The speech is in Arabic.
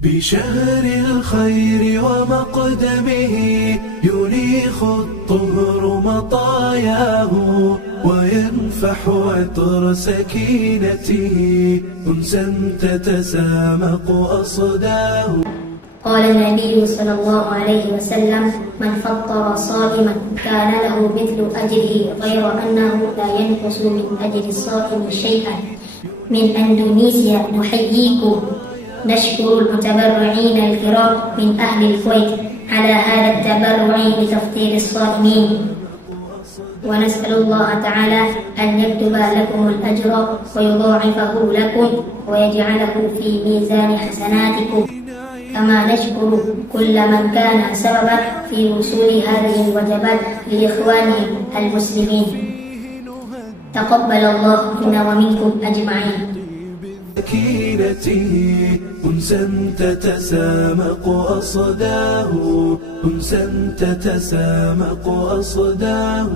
بشهر الخير ومقدمه ينيخ الطهر مطاياه وينفح عطر سكينته أنسا تتسامق أصداه. قال النبي صلى الله عليه وسلم: من فطر صائما كان له مثل أجره غير أنه لا ينقص من أجر الصائم شيئا. من أندونيسيا نحييكم، نشكر المتبرعين الكرام من أهل الكويت على هذا التبرع لتفطير الصائمين، ونسأل الله تعالى أن يكتب لكم الأجر ويضاعفه لكم ويجعله في ميزان حسناتكم. كما نشكر كل من كان سببا في وصول هذه الوجبات لإخوانهم المسلمين. تقبل الله منا ومنكم أجمعين. سكينته أنسا تتسامق أصداه، أنسا تتسامق أصداه.